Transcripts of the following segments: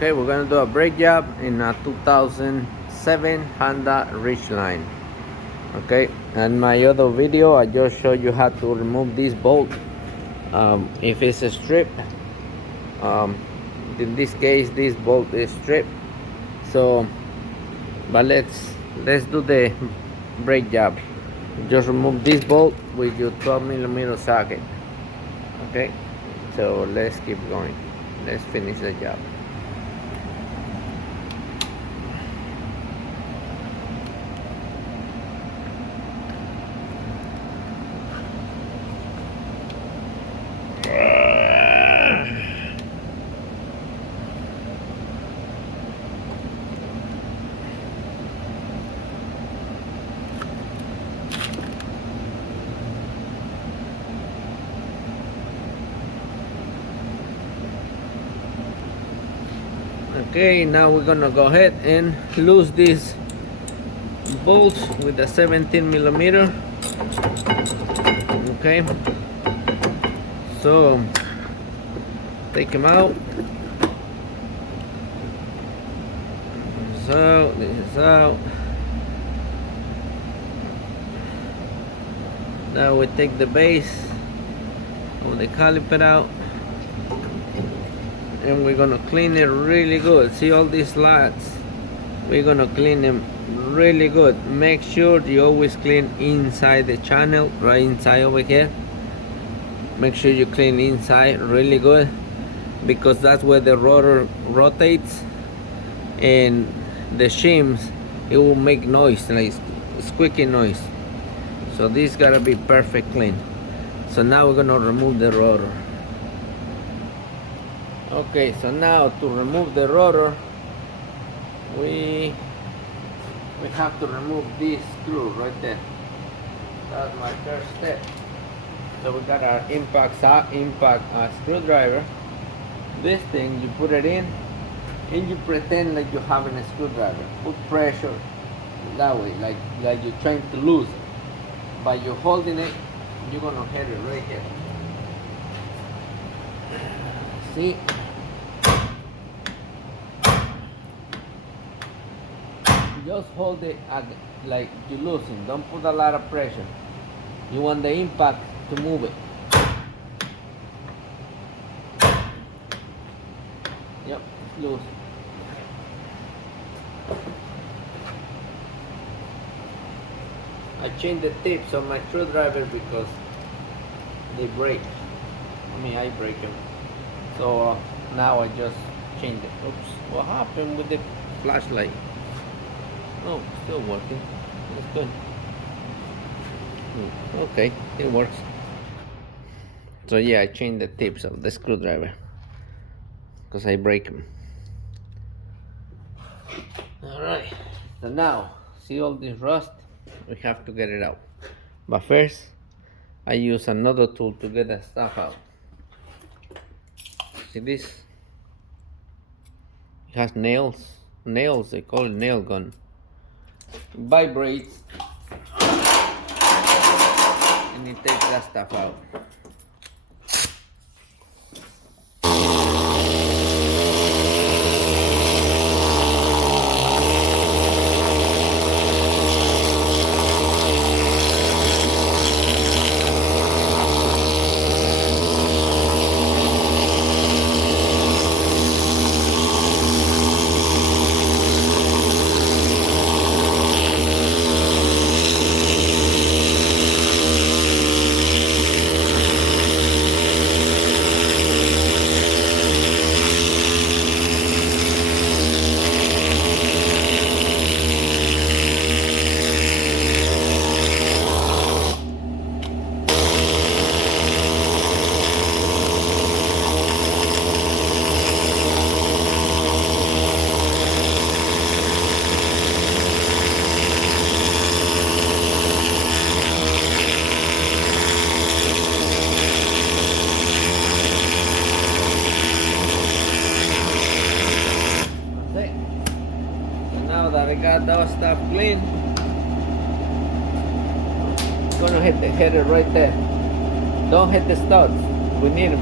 Okay, we're gonna do a brake job in a 2007 Honda Ridgeline. Okay, and my other video I just showed you how to remove this bolt if it's a strip. um, in this case this bolt is stripped, so but let's do the brake job. Just remove this bolt with your 12mm socket. Okay, so let's keep going. Let's finish the job. Okay, now we're gonna go ahead and loose these bolts with the 17mm. Okay, so take them out. This is out. Now we take the base of the caliper out, and we're gonna clean it really good. See all these slots? We're gonna clean them really good. Make sure you always clean inside the channel, right inside over here. Make sure you clean inside really good, because that's where the rotor rotates, and the shims, it will make noise, like squeaky noise. So this gotta be perfect clean. So now we're gonna remove the rotor. Okay, so now to remove the rotor, we have to remove this screw right there. That's my first step. So we got our impact screwdriver. This thing, you put it in and you pretend like you're having a screwdriver. Put pressure that way, like you're trying to lose it. By you holding it, you're gonna hit it right here. See? Just hold it at, like you're losing. Don't put a lot of pressure. You want the impact to move it. Yep, it's loose. I changed the tips on my screwdriver because they break. I break them. So now I just changed it. Oops, what happened with the flashlight? Oh, still working. That's good. Okay, it works. So yeah, I changed the tips of the screwdriver because I break them. Alright, so now, see all this rust? We have to get it out. But first, I use another tool to get the stuff out. See this? It has nails. Nails, they call it nail gun. It vibrates and it takes that stuff out. That I got that stuff clean, I'm gonna hit the header right there. Don't hit the studs, we need them.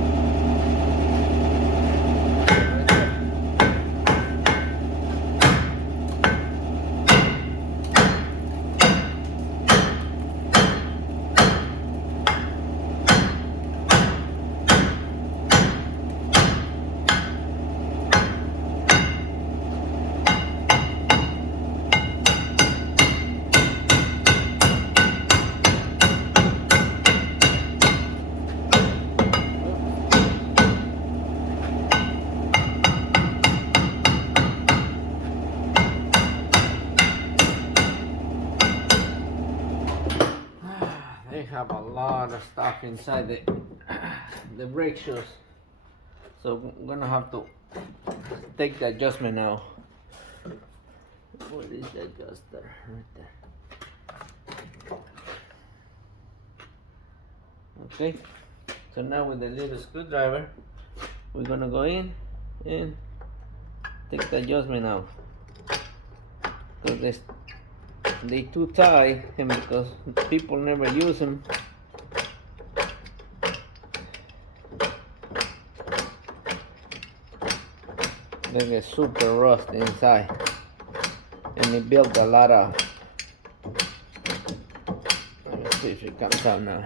have a lot of stuff inside the brake shoes, so I'm gonna have to take the adjustment now. What is the adjuster? Right there. Okay, so now with the little screwdriver, we're gonna go in and take the adjustment out, because they too tight, and because people never use them, they get super rust inside, and they build a lot of. Let's see if it comes out now.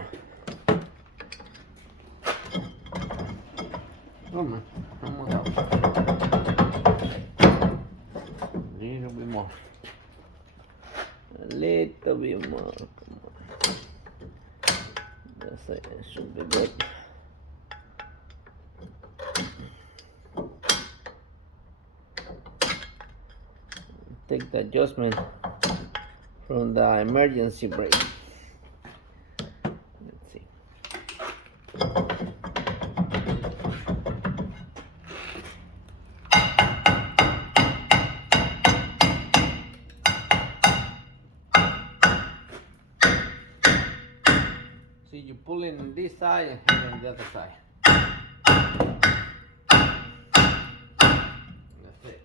Come on, almost out. A little bit more. A little bit more. Come on. That's it. It should be good. Take the adjustment from the emergency brake. Let's see. See, you pull in on this side and on the other side. That's it.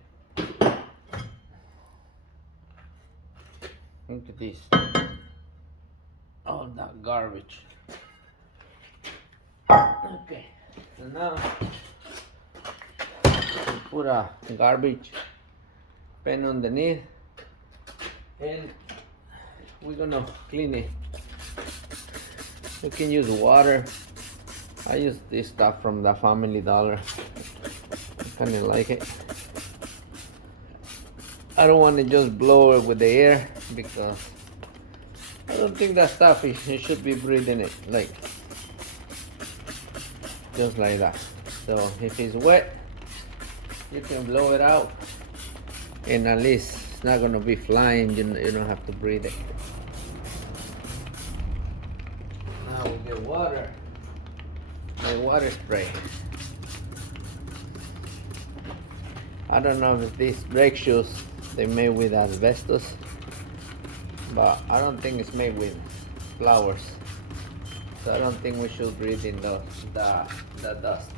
Look at this. All that garbage. Okay, so now we put a garbage pen underneath and we're gonna clean it. You can use water. I use this stuff from the Family Dollar. I kinda like it. I don't want to just blow it with the air because I don't think that stuff you should be breathing it like just like that. So if it's wet, you can blow it out, and at least it's not gonna be flying. You don't have to breathe it. Now we get water. The water spray. I don't know if these brake shoes they made with asbestos, but I don't think it's made with flowers. So I don't think we should breathe in the dust.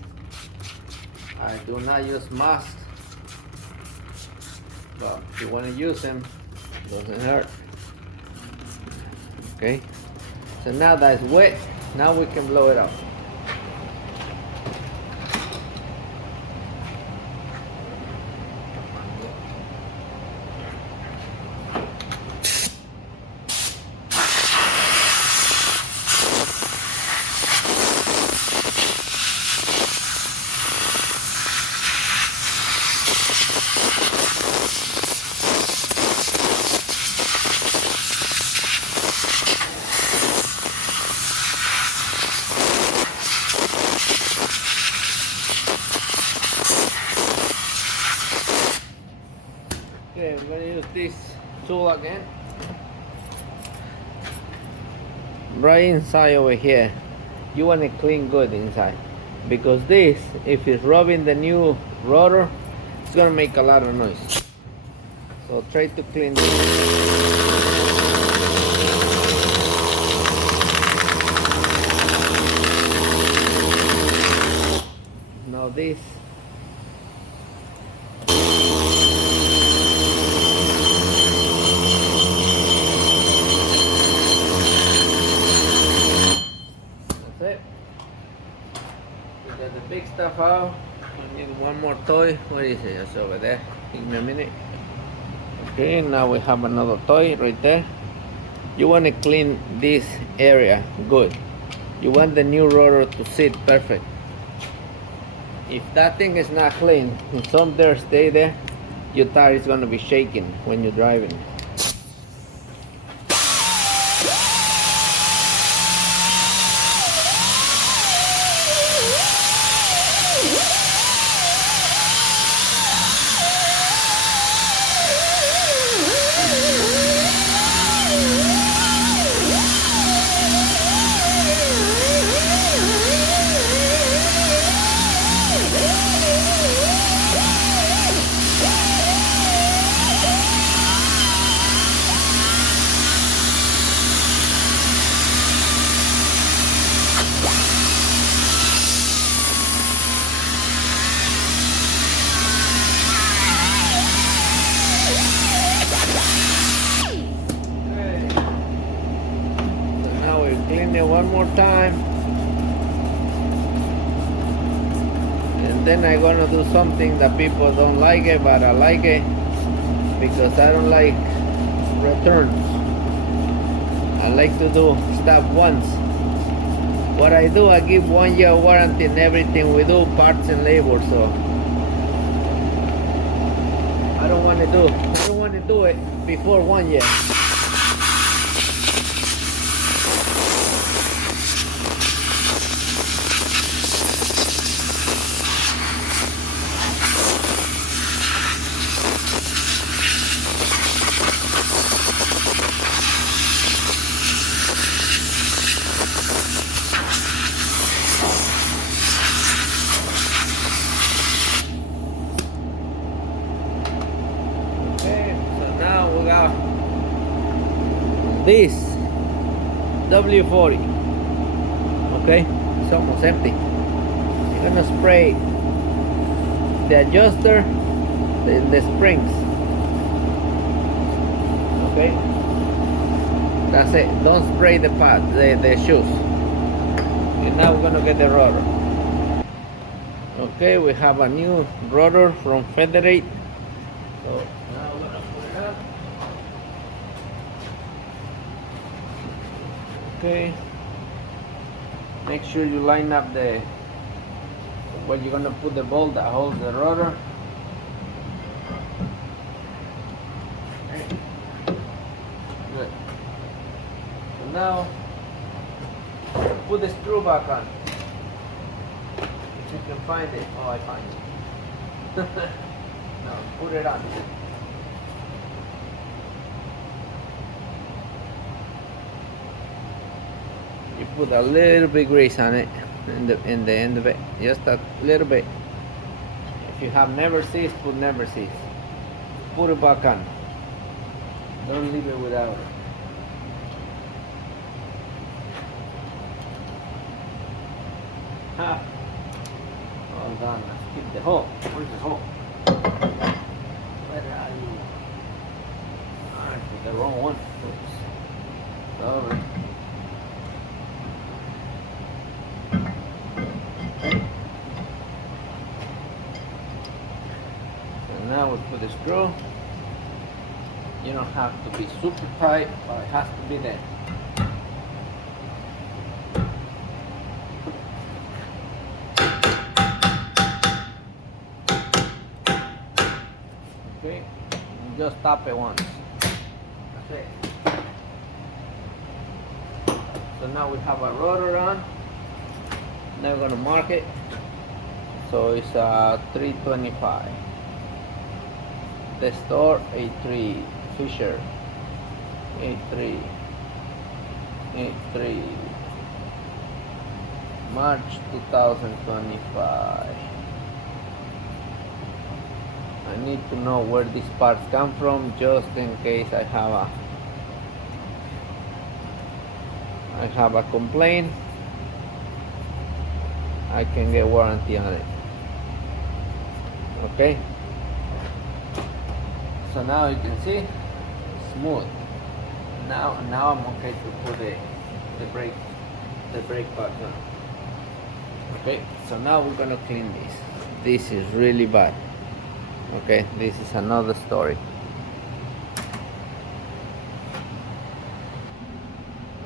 I do not use masks, but if you want to use them, it doesn't hurt. Okay, so now that it's wet, now we can blow it up. Okay, I'm going to use this tool again. Right inside over here, you want to clean good inside, because this, if it's rubbing the new rotor, it's going to make a lot of noise. So try to clean this. Now this. The big stuff out. We need one more toy. Where is it? It's over there. Give me a minute. Okay, now we have another toy right there. You want to clean this area good. You want the new rotor to sit perfect. If that thing is not clean and some dirt stay there, your tire is going to be shaking when you're driving. one more time, and then I'm gonna do something that people don't like it, but I like it because I don't like returns. I like to do stuff once. What I do, I give 1 year warranty in everything we do, parts and labor. So I don't want to do it before 1 year. This W40, okay, it's almost empty. You're gonna spray the adjuster, the springs, okay, that's it. Don't spray the pad, the shoes. And now we're gonna get the rotor. Okay, we have a new rotor from Federate. So now we're gonna put it up. Okay, make sure you line up the where you're gonna put the bolt that holds the rotor. Okay. Good. So now put the screw back on. If you can find it. Oh, I find it. No, put it on. You put a little bit grease on it in the end of it, just a little bit. If you have never seized, put never seized. Put it back on. Don't leave it without it. Ha! All done. Let's keep the hole. Where's the hole? Where are you? I put the wrong one. Oops. Sorry. Now we put the screw. You don't have to be super tight, but it has to be there. Okay, and just tap it once. That's it. So now we have a rotor on. Now we're gonna mark it. So it's 325. The store A3 Fisher A3 March 2025. I need to know where these parts come from just in case I have a complaint. I can get warranty on it. Okay. So now you can see smooth. Now I'm okay to put the brake pad on. Okay, so now we're gonna clean this. This is really bad. Okay, this is another story.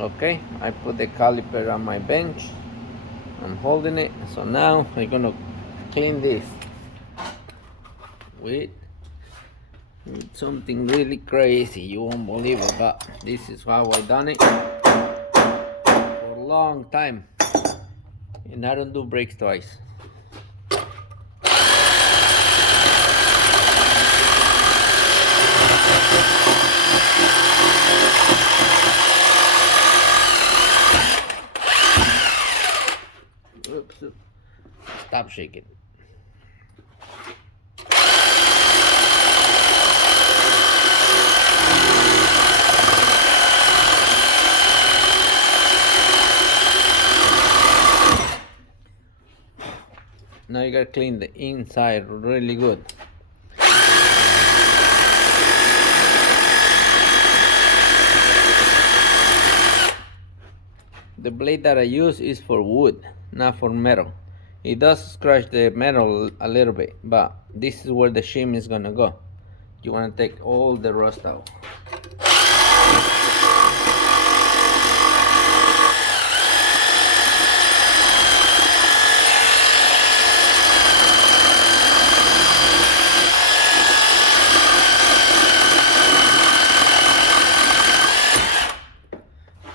Okay, I put the caliper on my bench. I'm holding it. So now I'm gonna clean this with something really crazy. You won't believe it, but this is how I done it for a long time, and I don't do brakes twice. Oops. Stop shaking. Now you gotta clean the inside really good. the blade that I use is for wood, not for metal. It does scratch the metal a little bit, but this is where the shim is gonna go. You wanna take all the rust out.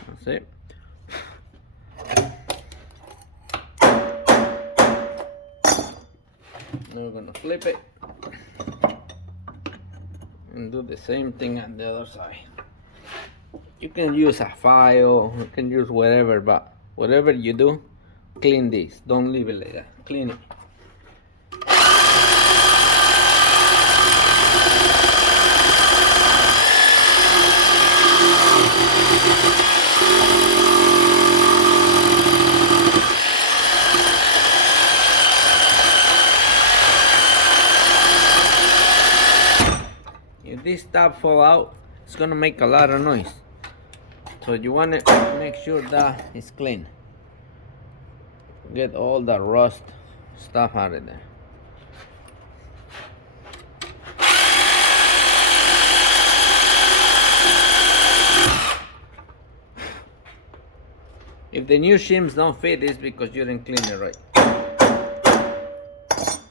That's it. Now we're gonna flip it and do the same thing on the other side. You can use a file, you can use whatever, but whatever you do, clean this. Don't leave it like that. Clean it. If this top fall out, it's gonna make a lot of noise. So you want to make sure that it's clean. Get all the rust stuff out of there. If the new shims don't fit, it's because you didn't clean it right.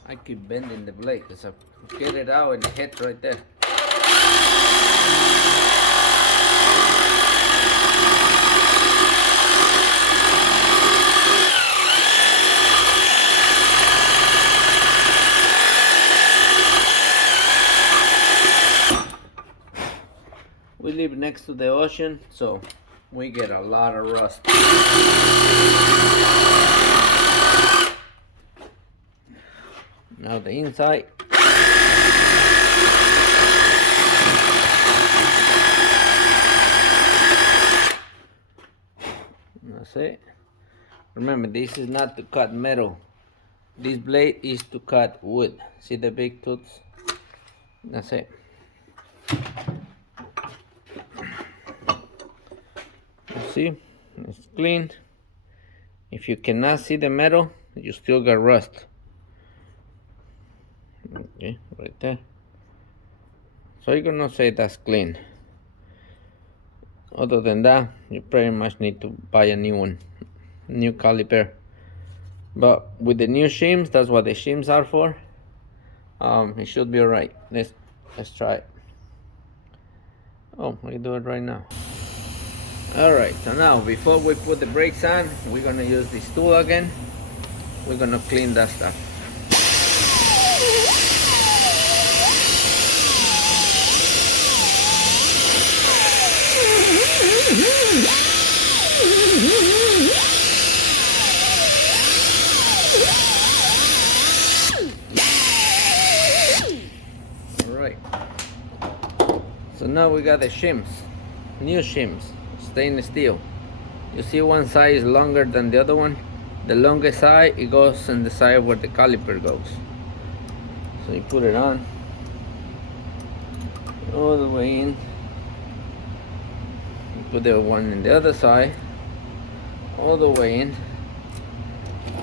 I keep bending the blade because I get it out and it hits right there. We live next to the ocean, so we get a lot of rust. Now the inside. That's it. Remember, this is not to cut metal. This blade is to cut wood. See the big tooths? That's it. See, it's clean. If you cannot see the metal, you still got rust. Okay, right there. So you're gonna say that's clean. Other than that, you pretty much need to buy a new one, new caliper. But with the new shims, that's what the shims are for. It should be alright. Let's try it. Oh, we do it right now. Alright, so now before we put the brakes on, we're gonna use this tool again. We're gonna clean that stuff. Alright, so now we got the shims, new shims, stainless steel. You see one side is longer than the other one. The longest side, it goes on the side where the caliper goes. So you put it on all the way in. You put the one on the other side all the way in,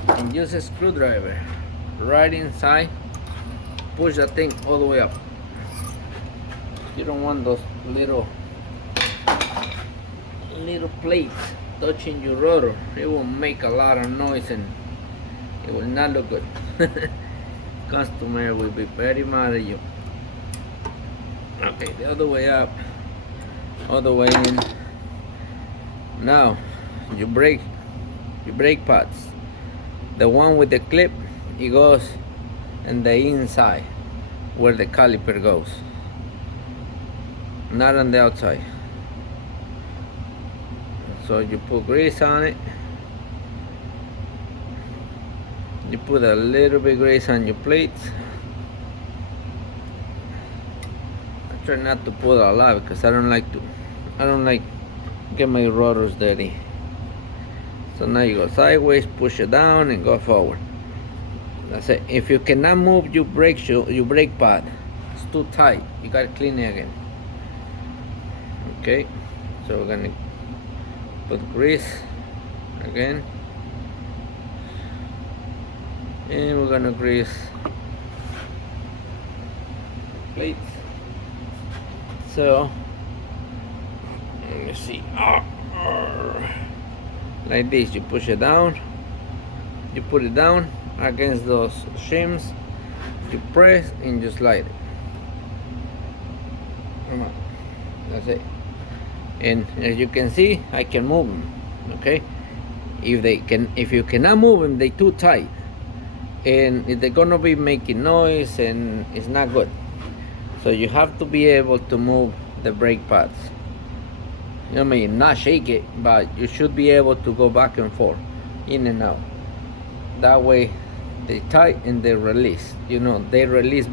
and use a screwdriver right inside. Push that thing all the way up. You don't want those little plates touching your rotor. It will make a lot of noise and it will not look good. Customer will be very mad at you. Okay, the other way up, all the way in. Now your brake pads, the one with the clip, it goes in the inside where the caliper goes, not on the outside. So you put grease on it. You put a little bit grease on your plates. I try not to put a lot because I don't like get my rotors dirty. So now you go sideways, push it down, and go forward. That's it. If you cannot move your brake pad, it's too tight, you gotta clean it again. Okay, so we're gonna put grease again, and we're gonna grease plates. So let me see, like this. You push it down, you put it down against those shims, you press and you slide it. Come on, that's it. And as you can see, I can move them. Okay, if you cannot move them, they're too tight, and they're gonna be making noise, and it's not good. So you have to be able to move the brake pads. You know what I mean? Not shake it, but you should be able to go back and forth, in and out. That way, they tight and they release. You know, they release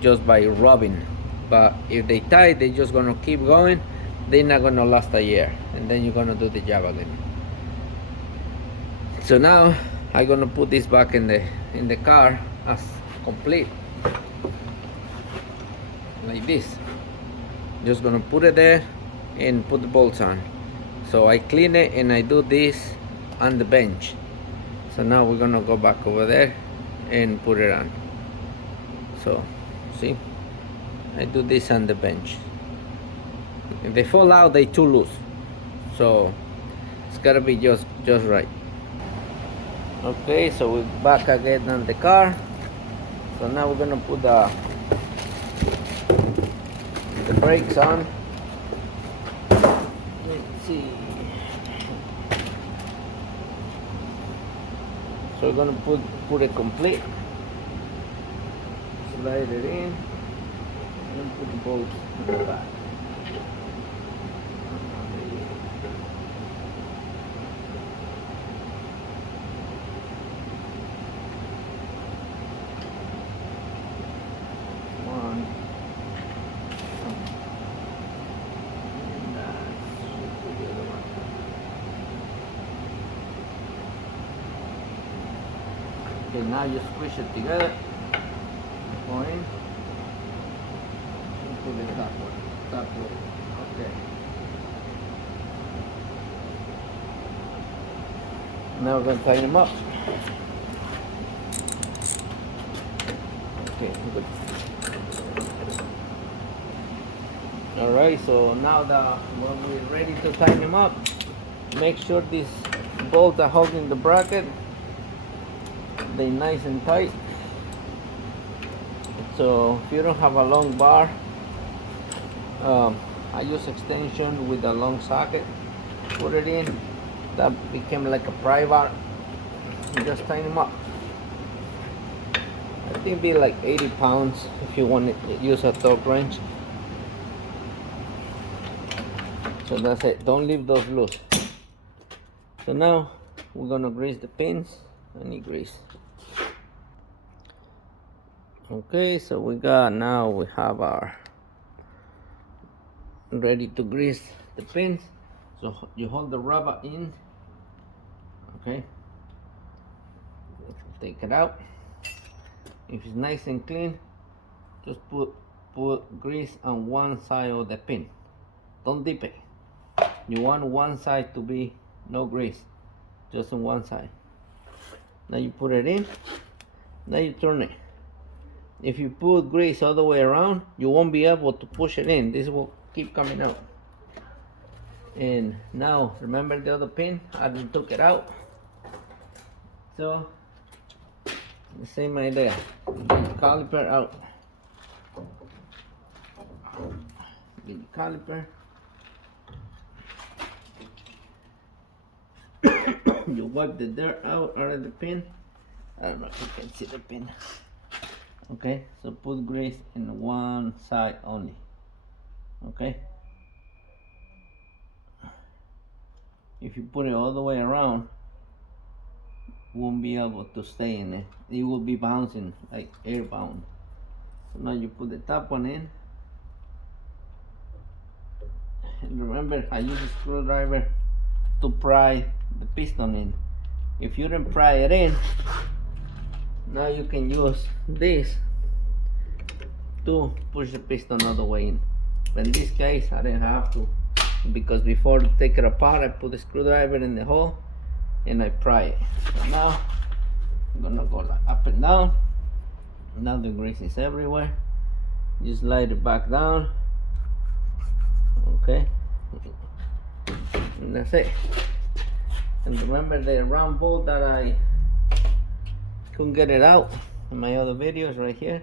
just by rubbing. But if they tight, they're just gonna keep going. They're not gonna last a year, and then you're gonna do the job again. So now I'm gonna put this back in the car as complete, like this. Just gonna put it there and put the bolts on. So I clean it and I do this on the bench. So now we're gonna go back over there and put it on. So see, I do this on the bench. If they fall out, they too loose, so it's gotta be just right. Okay, so we're back again on the car. So now we're gonna put the brakes on. Let's see. So we're gonna put it complete. Slide it in and put the bolts in the back. Okay, now you squish it together. Go in and put the top one. Okay. Now we're going to tighten them up. Okay, good. Alright, so now when we're ready to tighten them up, make sure these bolts are holding the bracket. They're nice and tight. So if you don't have a long bar, I use extension with a long socket. Put it in. That became like a pry bar. You just tighten them up. I think it'd be like 80 pounds if you want to use a torque wrench. So that's it. Don't leave those loose. So now we're gonna grease the pins. I need grease. Okay, so we have our ready to grease the pins. So you hold the rubber in. Okay, take it out. If it's nice and clean, just put grease on one side of the pin. Don't dip it. You want one side to be no grease, just on one side. Now you put it in. Now you turn it. If you put grease all the way around, you won't be able to push it in. This will keep coming out. And now remember the other pin? I took it out. So the same idea. Get your caliper out. Get your caliper. You wipe the dirt out of the pin. I don't know if you can see the pin. Okay, so put grease in one side only. Okay. If you put it all the way around, you won't be able to stay in it. It will be bouncing like airbound. So now you put the top one in. And remember, I use a screwdriver to pry the piston in. If you don't pry it in, now you can use this to push the piston all the way in. But in this case, I didn't have to, because before to take it apart, I put the screwdriver in the hole and I pry it. So now I'm gonna go like up and down. Now the grease is everywhere. Just slide it back down. Okay, and that's it. And remember the round bolt that I couldn't get it out in my other videos right here.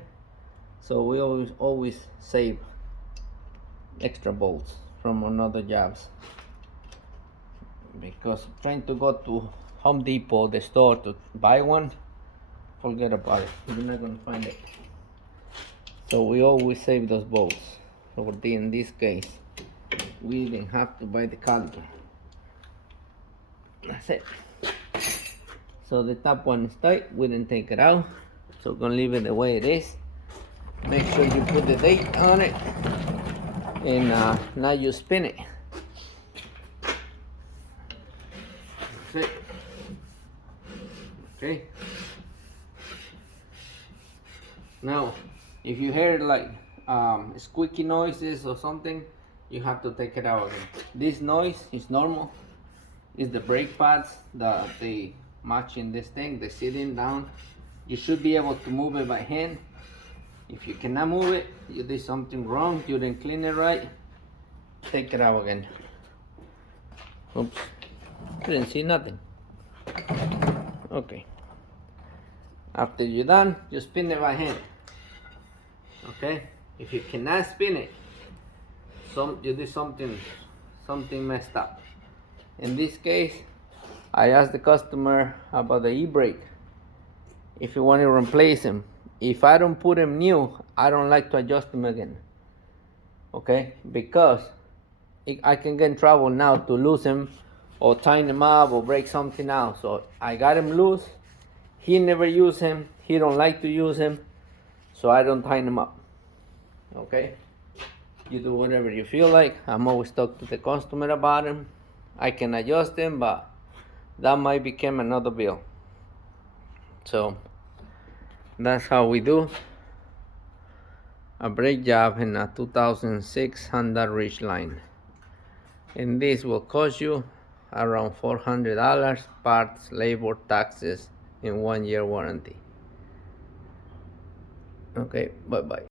So we always save extra bolts from another jobs, because trying to go to Home Depot, the store, to buy one, forget about it. You're not gonna find it. So we always save those bolts. So in this case, we didn't have to buy the caliper. That's it. So the top one is tight. We didn't take it out, so we're gonna leave it the way it is. Make sure you put the date on it, and now you spin it. That's it. Okay. Now, if you hear like squeaky noises or something, you have to take it out again. This noise is normal. It's the brake pads that they match in this thing. They're sitting down. You should be able to move it by hand. If you cannot move it, you did something wrong. You didn't clean it right. Take it out again. Oops, didn't see nothing. Okay. After you're done, you spin it by hand. Okay. If you cannot spin it, you did something messed up. In this case, I asked the customer about the e-brake, if you want to replace them. If I don't put them new, I don't like to adjust them again. Okay, because I can get in trouble now to lose them or tighten them up or break something out. So I got him loose. He never used him. He don't like to use him, so I don't tighten them up. Okay, you do whatever you feel like. I'm always talk to the customer about them. I can adjust them, but that might become another bill. So that's how we do a brake job in a 2006 Honda Ridgeline. And this will cost you around $400, parts, labor, taxes, and 1 year warranty. Okay, bye bye.